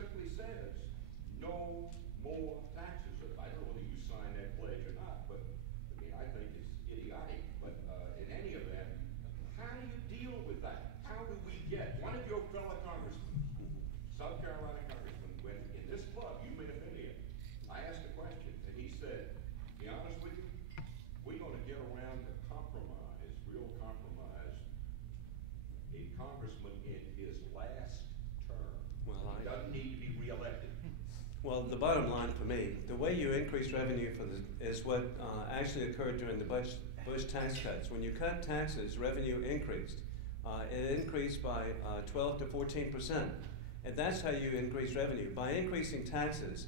simply says, no more taxes. I don't know whether you signed that pledge or not, but I mean, I think it's idiotic. But in any event, how do you deal with that? How do we get one of your fellow congressmen, South Carolina congressman, when in this club, you may have been here, I asked a question, and he said, to be honest with you, we're going to get around to compromise, real compromise, a congressman in his last term. Well, he doesn't need to be reelected. Well, the bottom line for me, the way you increase revenue is what actually occurred during the Bush tax cuts. When you cut taxes, revenue increased. It increased by 12 to 14%. And that's how you increase revenue. By increasing taxes,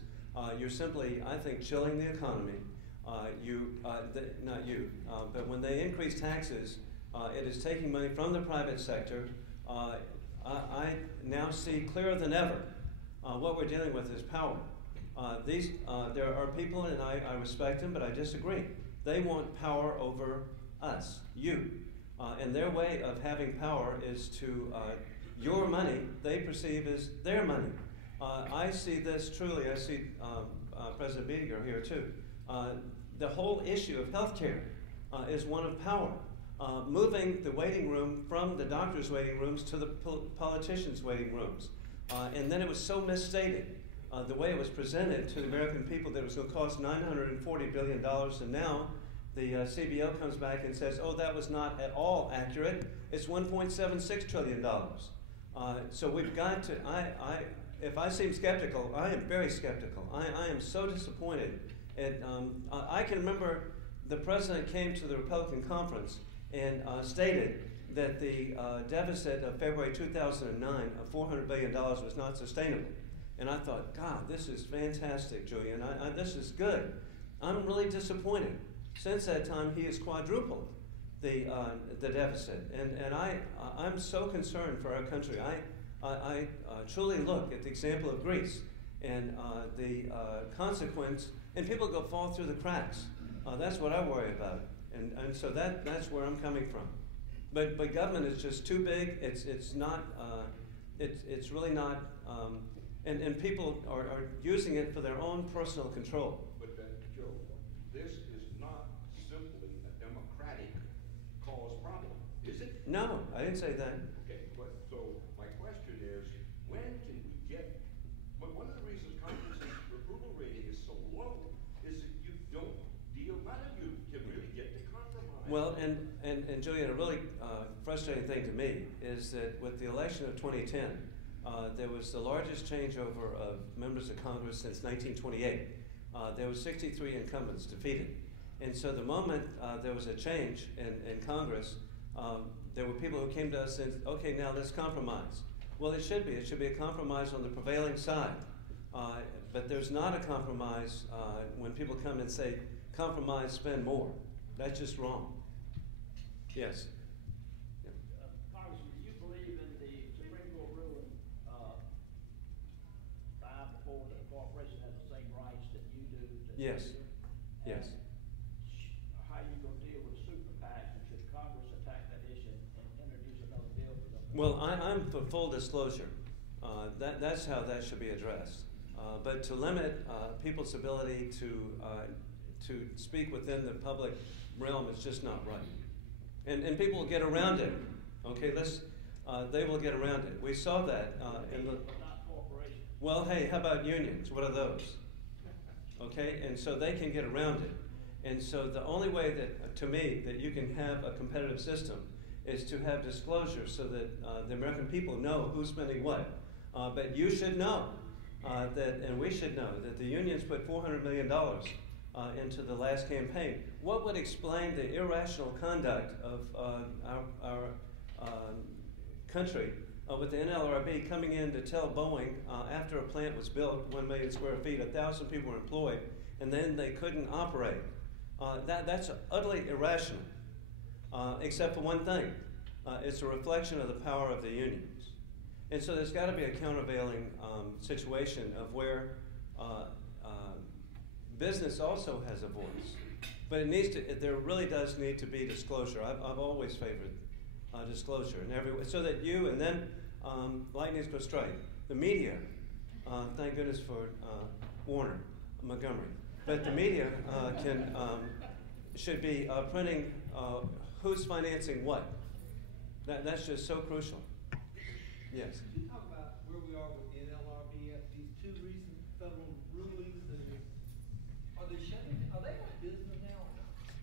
you're simply, I think, chilling the economy. Not you, but when they increase taxes, it is taking money from the private sector. I now see clearer than ever what we're dealing with is power. There are people, and I respect them, but I disagree. They want power over us, you. And their way of having power is to, your money, they perceive as their money. I see this truly, I see President Biediger here too. The whole issue of health care is one of power. Moving the waiting room from the doctor's waiting rooms to the politicians' waiting rooms. And then it was so misstated, the way it was presented to the American people, that it was going to cost $940 billion, and now the CBO comes back and says, oh, that was not at all accurate. It's $1.76 trillion. So we've got to, if I seem skeptical, I am very skeptical. I am so disappointed. And I can remember the president came to the Republican conference and stated that the deficit of February 2009 of $400 billion was not sustainable. And I thought, God, this is fantastic, Julian. This is good. I'm really disappointed. Since that time, he has quadrupled the deficit. And I'm so concerned for our country. I truly look at the example of Greece and the consequence, and people go fall through the cracks. That's what I worry about. And so that's where I'm coming from. But government is just too big. It's not. It's really not. And people are using it for their own personal control. But Joe, this is not simply a democratic cause problem, is it? No, I didn't say that. Okay, but so my question is, when can we get? But one of the reasons Congress's approval rating is so low is that you don't deal. None of you can really get to compromise. Well, and Julian, a really frustrating thing to me is that with the election of 2010, there was the largest changeover of members of Congress since 1928. There were 63 incumbents defeated. And so the moment there was a change in Congress, there were people who came to us and said, okay, now let's compromise. Well, it should be. It should be a compromise on the prevailing side. But there's not a compromise when people come and say, compromise, spend more. That's just wrong. Yes. Congressman, do you believe in the Supreme Court ruling 5-4 that a corporation has the same rights that you do? Yes. Yes. How are you going to deal with super PACs, and should Congress attack that issue and introduce another bill for them? Well, I'm for full disclosure. That's how that should be addressed. But to limit people's ability to speak within the public realm is just not right. And people will get around it. Okay, they will get around it. We saw that in the. But not corporations. Well, hey, how about unions? What are those? Okay, and so they can get around it. And so the only way that, to me, that you can have a competitive system is to have disclosure so that the American people know who's spending what. But you should know and we should know that the unions put $400 million into the last campaign. What would explain the irrational conduct of our country with the NLRB coming in to tell Boeing after a plant was built, 1 million square feet, 1,000 people were employed, and then they couldn't operate? That's utterly irrational, except for one thing. It's a reflection of the power of the unions. And so there's got to be a countervailing situation of where business also has a voice. But it needs to, there really does need to be disclosure. I've always favored disclosure in every way, so that you, and then lightning goes strike. The media Thank goodness for Warner, Montgomery. But the media should be printing who's financing what. That's just so crucial. Yes. Could you talk about where we are with the NLRB after these two recent federal rulings? And are they shutting? Are they out of business now?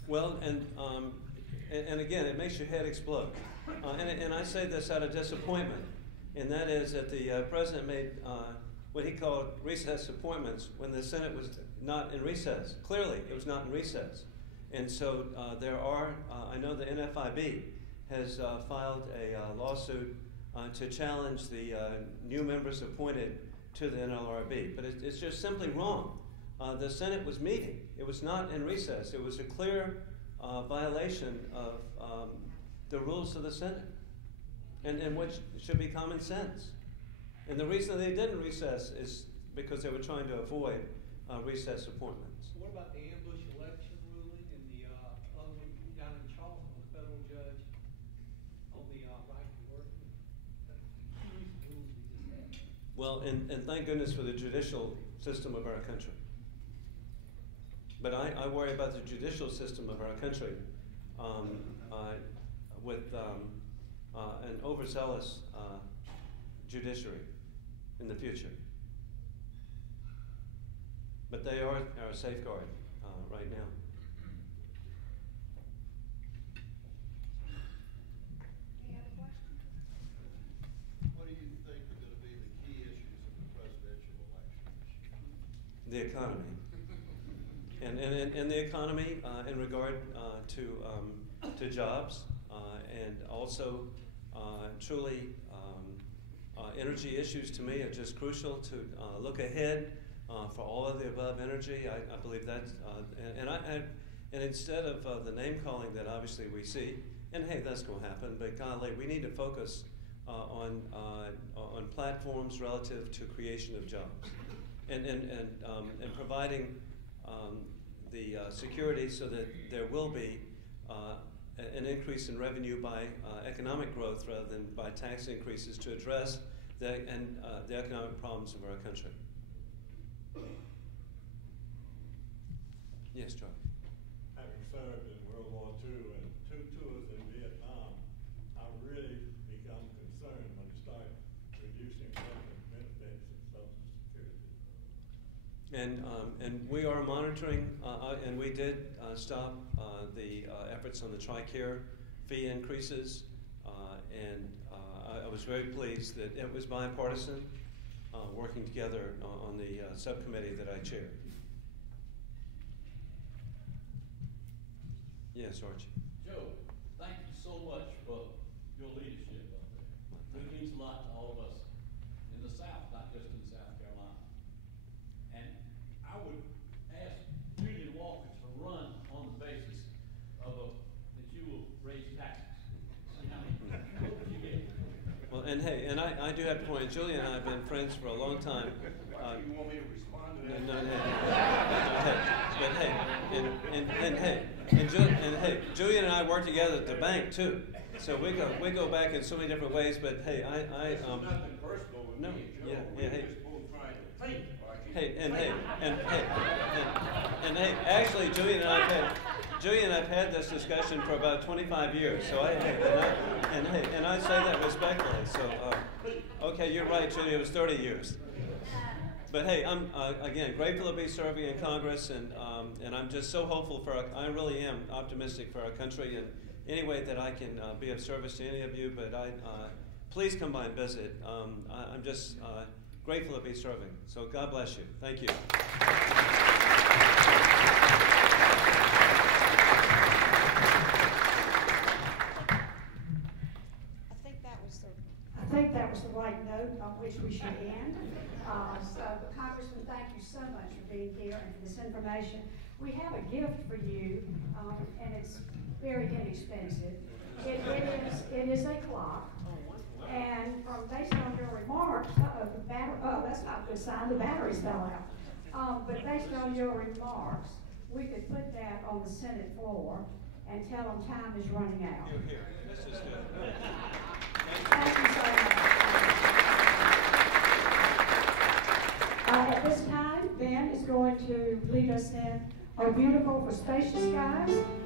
Well, and again, it makes your head explode. And I say this out of disappointment, and that is that the president made what he called recess appointments when the Senate was not in recess. Clearly, it was not in recess. And so there are, I know the NFIB has filed a lawsuit to challenge the new members appointed to the NLRB. But it's just simply wrong. The Senate was meeting. It was not in recess. It was a clear violation of the rules of the Senate, and which should be common sense. And the reason they didn't recess is because they were trying to avoid recess appointments. What about the ambush election ruling and the other one down in Charleston, the federal judge on the right to work? Two recent rules we just had. Well, and thank goodness for the judicial system of our country. But I worry about the judicial system of our country with an overzealous judiciary in the future. But they are our safeguard right now. Any other questions? What do you think are going to be the key issues of the presidential election this year? The economy. And the economy in regard to jobs and also truly energy issues to me are just crucial to look ahead for all of the above energy. I believe that's and instead of the name calling that obviously we see, and hey, that's going to happen. But golly, we need to focus on platforms relative to creation of jobs and providing the security so that there will be an increase in revenue by economic growth rather than by tax increases to address the economic problems of our country. Yes, Charlie. Having served in World War II and 2 tours in Vietnam, I really become concerned when you start reducing government benefits and Social Security. And we are monitoring, and we did stop the efforts on the TRICARE fee increases, and I was very pleased that it was bipartisan, working together on the subcommittee that I chaired. Yes, Archie. Joe, thank you so much for your leadership up there. It means a lot to all of us in the South, not just in South Carolina. And I would ask Julian Walker to run on the basis of that you will raise taxes. See how many votes you get. Well, and hey, and I do have to point out, Julia and I have been friends for a long time. Do you want me to respond to that? No, but hey, and Julian and I work together at the bank too. So we go back in so many different ways. But hey, It's nothing personal with no, me and Joe. yeah, We're hey. just both trying to think, Archie. Hey, actually, Julian and I've had this discussion for about 25 years. So and I say that respectfully. So okay, you're right, Julian. It was 30 years. But hey, I'm again grateful to be serving in Congress, and I'm just so hopeful I really am optimistic for our country, and any way that I can be of service to any of you. But please come by and visit. I'm just grateful to be serving. So God bless you. Thank you. I think that was the right note on which we should end. So, Congressman, thank you so much for being here and for this information. We have a gift for you, and it's very inexpensive. It is a clock, and based on your remarks, that's not a good sign, the batteries fell out. But based on your remarks, we could put that on the Senate floor and tell them time is running out. Here. This is good. Thank you so much. to lead us in "Oh Beautiful for Spacious Skies."